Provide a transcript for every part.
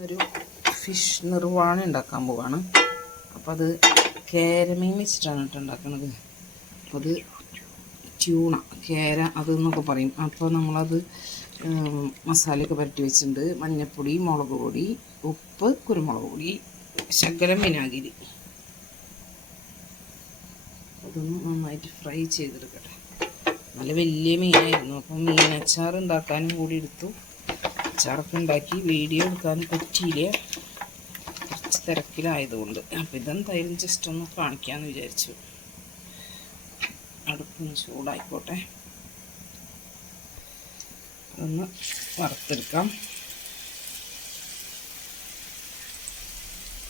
ഒരു ഫിഷ് നിർവാണ ഉണ്ടാക്കാൻ പോവാണ്. അപ്പോൾ അത് കേരമീൻ വെച്ചിട്ടാണ് കേട്ടോ ഉണ്ടാക്കുന്നത് അപ്പോൾ അത് ട്യൂണ കേര അത് എന്നൊക്കെ പറയും. അപ്പോൾ നമ്മളത് മസാലയൊക്കെ പുരട്ടി വെച്ചിട്ടുണ്ട്. മഞ്ഞൾപ്പൊടി മുളക് പൊടി ഉപ്പ് കുരുമുളക് പൊടി ശകലം വിനാഗിരി. അതൊന്ന് നന്നായിട്ട് ഫ്രൈ ചെയ്തെടുക്കട്ടെ. നല്ല വലിയ മീനായിരുന്നു. അപ്പം മീനച്ചാർ ഉണ്ടാക്കാനും കൂടി എടുത്തു. അച്ചാറൊക്കെ ഉണ്ടാക്കി വീഡിയോ എടുക്കാൻ പറ്റിയില്ല. കുറച്ച് തിരക്കിലായതുകൊണ്ട്. അപ്പം ഇതെന്തായാലും ജസ്റ്റ് ഒന്ന് കാണിക്കാമെന്ന് വിചാരിച്ചു. അടുപ്പൊന്ന് ചൂടായിക്കോട്ടെ. ഒന്ന് വറുത്തെടുക്കാം.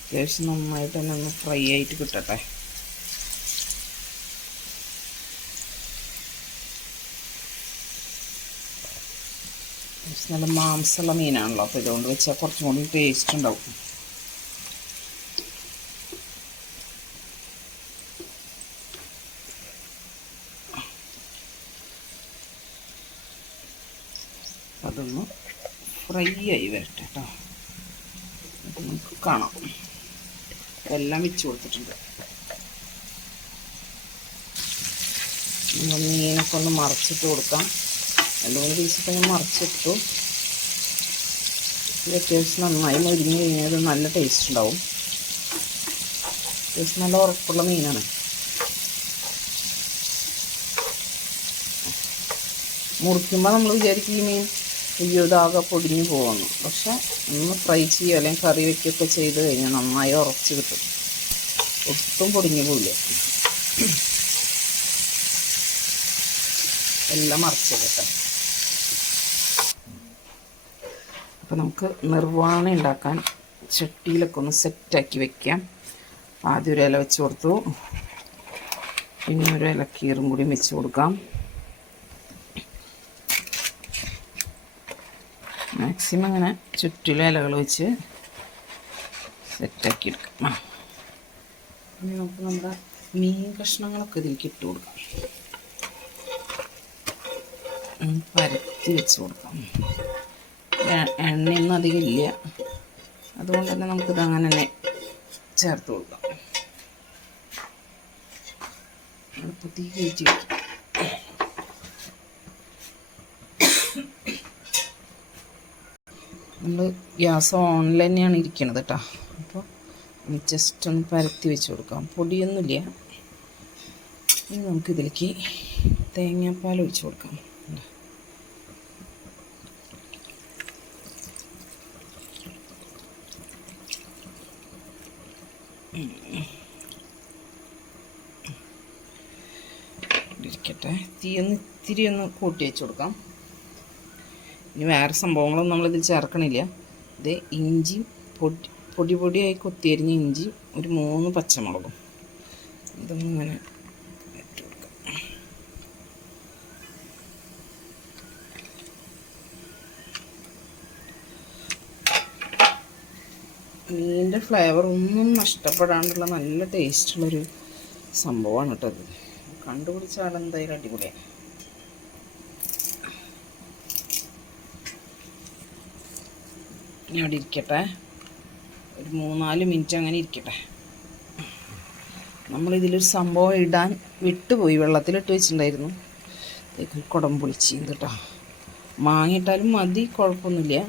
അത്യാവശ്യം നന്നായിട്ട് തന്നെ ഒന്ന് ഫ്രൈ ആയിട്ട് കിട്ടട്ടെ. നല്ല മാംസമുള്ള മീനാണല്ലോ. അപ്പോൾ ഇതുകൊണ്ട് വെച്ചാൽ കുറച്ചും കൂടി ടേസ്റ്റ് ഉണ്ടാവും. അതൊന്ന് ഫ്രൈ ആയി വരട്ടെ കേട്ടോ നമുക്ക് കാണാം. എല്ലാം വെച്ച് കൊടുത്തിട്ടുണ്ട്. മീനൊക്കെ ഒന്ന് മറച്ചിട്ട് കൊടുക്കാം. രണ്ട് മൂന്ന് പീസൊക്കെ ഞാൻ മറിച്ചിട്ടു. ഇത് അത്യാവശ്യം നന്നായി മരിഞ്ഞ് കഴിഞ്ഞാൽ നല്ല ടേസ്റ്റ് ഉണ്ടാവും. അത്യാവശ്യം നല്ല ഉറപ്പുള്ള മീനാണ്. മുറിക്കുമ്പോൾ നമ്മൾ വിചാരിക്കും ഈ മീൻ അയ്യോ ഇതാകെ പൊടിഞ്ഞു പോകുന്നു. പക്ഷെ ഒന്ന് ഫ്രൈ ചെയ്യുക. അല്ലെങ്കിൽ കറി വയ്ക്കുകയൊക്കെ ചെയ്ത് കഴിഞ്ഞാൽ നന്നായി ഉറച്ച് കിട്ടും. ഒട്ടും പൊടിഞ്ഞു പോവില്ല. എല്ലാം മറിച്ചെടുക്കാം അപ്പോൾ നമുക്ക് നിർവാണ ഉണ്ടാക്കാൻ ചട്ടിയിലൊക്കെ ഒന്ന് സെറ്റാക്കി വെക്കാം. ആദ്യം ഒരു ഇല വെച്ച് കൊടുത്തു. പിന്നെ ഒരു ഇലക്കീറും കൂടി വെച്ച് കൊടുക്കാം. മാക്സിമം അങ്ങനെ ചുറ്റിലെ ഇലകൾ വെച്ച് സെറ്റാക്കി എടുക്കാം. ആ ഇനി നമുക്ക് നമ്മുടെ മീൻ കഷ്ണങ്ങളൊക്കെ ഇതിലേക്ക് ഇട്ട് കൊടുക്കാം. പരത്തി വെച്ച് കൊടുക്കാം. എണ്ണയൊന്നും അധികം ഇല്ല. അതുകൊണ്ട് തന്നെ നമുക്കിത് അങ്ങനെ തന്നെ ചേർത്ത് കൊടുക്കാം. അടുപ്പത്തി കയറ്റി നമ്മൾ ഗ്യാസ് ഓണിൽ തന്നെയാണ് ഇരിക്കണത് കേട്ടോ അപ്പോൾ ജസ്റ്റ് ഒന്ന് പരത്തി വെച്ച് കൊടുക്കാം. പൊടിയൊന്നുമില്ല. ഇനി നമുക്കിതിലേക്ക് തേങ്ങാപ്പാൽ ഒഴിച്ച് കൊടുക്കാം. ഇരിക്കട്ടെ. തീ ഒന്ന് ഇത്തിരി ഒന്ന് കൂട്ടി വെച്ച് കൊടുക്കാം. ഇനി വേറെ സംഭവങ്ങളൊന്നും നമ്മളിതിൽ ചേർക്കണില്ല. ഇത് ഇഞ്ചി പൊടി പൊടി പൊടിയായി കൊത്തിയരിഞ്ഞ ഇഞ്ചി ഒരു മൂന്ന് പച്ചമുളകും. ഇതൊന്നും ഇങ്ങനെ മീനിന്റെ ഫ്ലേവർ ഒന്നും നഷ്ടപ്പെടാണ്ടുള്ള നല്ല ടേസ്റ്റുള്ളൊരു സംഭവമാണ് കേട്ടോ അത് കണ്ടുപിടിച്ച ആളെന്തായാലും അടിപൊളിയാണ് ഞാൻ ഇരിക്കട്ടെ. ഒരു മൂന്നാൽ മിനിറ്റ് അങ്ങനെ ഇരിക്കട്ടെ. നമ്മളിതിലൊരു സംഭവം ഇടാൻ വിട്ടുപോയി. വെള്ളത്തിലിട്ട് വെച്ചിട്ടുണ്ടായിരുന്നു. കുടം പൊളിച്ച് കേട്ടോ. മാങ്ങിയിട്ടാലും മതി കുഴപ്പമൊന്നുമില്ല.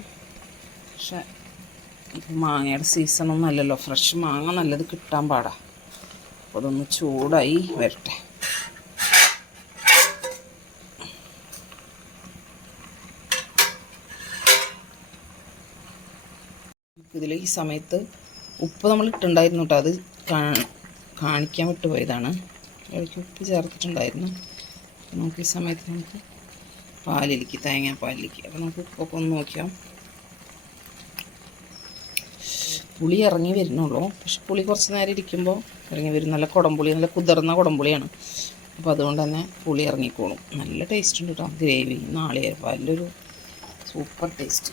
പക്ഷെ ഇപ്പം മാങ്ങയുടെ സീസണൊന്നും അല്ലല്ലോ. ഫ്രഷ് മാങ്ങ നല്ലത് കിട്ടാൻ പാടാ. അപ്പോൾ അതൊന്ന് ചൂടായി വരട്ടെ. ഇതിൽ ഈ സമയത്ത് ഉപ്പ് നമ്മൾ ഇട്ടുണ്ടായിരുന്നു കേട്ടോ അത് കാണിക്കാൻ വിട്ടുപോയതാണ് ഇടയ്ക്ക് ഉപ്പ് ചേർത്തിട്ടുണ്ടായിരുന്നു. നമുക്ക് ഈ സമയത്ത് നമുക്ക് പാലിലേക്ക് തേങ്ങാപ്പാലിലേക്ക്. അപ്പോൾ നമുക്ക് ഉപ്പൊക്കെ ഒന്ന് നോക്കിയാൽ പുളി ഇറങ്ങി വരുന്നുള്ളൂ. പക്ഷെ പുളി കുറച്ച് നേരം ഇരിക്കുമ്പോൾ ഇറങ്ങി വരും. നല്ല കുടംപുളി നല്ല കുതിർന്ന കുടംപുളിയാണ്. അപ്പോൾ അതുകൊണ്ട് തന്നെ പുളി ഇറങ്ങിക്കോളും. നല്ല ടേസ്റ്റ് ഉണ്ട് കേട്ടോ ഗ്രേവി നാളികേര പാലിലൊരു സൂപ്പർ ടേസ്റ്റ്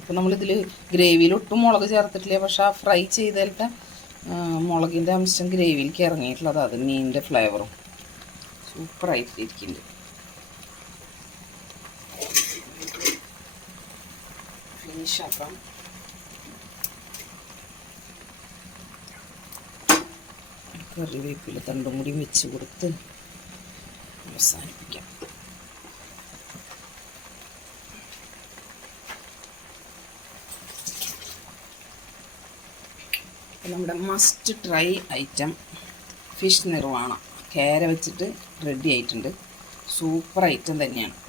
ഇപ്പം നമ്മളിതിൽ ഗ്രേവിയിൽ ഒട്ടും മുളക് ചേർത്തിട്ടില്ല. പക്ഷേ ആ ഫ്രൈ ചെയ്തേലത്തെ മുളകിന്റെ അംശം ഗ്രേവിയിലേക്ക് ഇറങ്ങിയിട്ടുള്ളത്. അത് മീനിന്റെ ഫ്ലേവറും സൂപ്പറായിട്ട് ഇരിക്കുന്നുണ്ട് ആക്കാം കറിവേപ്പില തണ്ടും കൂടി വെച്ച് കൊടുത്ത് അവസാനിപ്പിക്കാം. നമ്മുടെ മസ്റ്റ് ട്രൈ ഐറ്റം ഫിഷ് നിർവാണം കേര വെച്ചിട്ട് റെഡി ആയിട്ടുണ്ട്. സൂപ്പർ ഐറ്റം തന്നെയാണ്.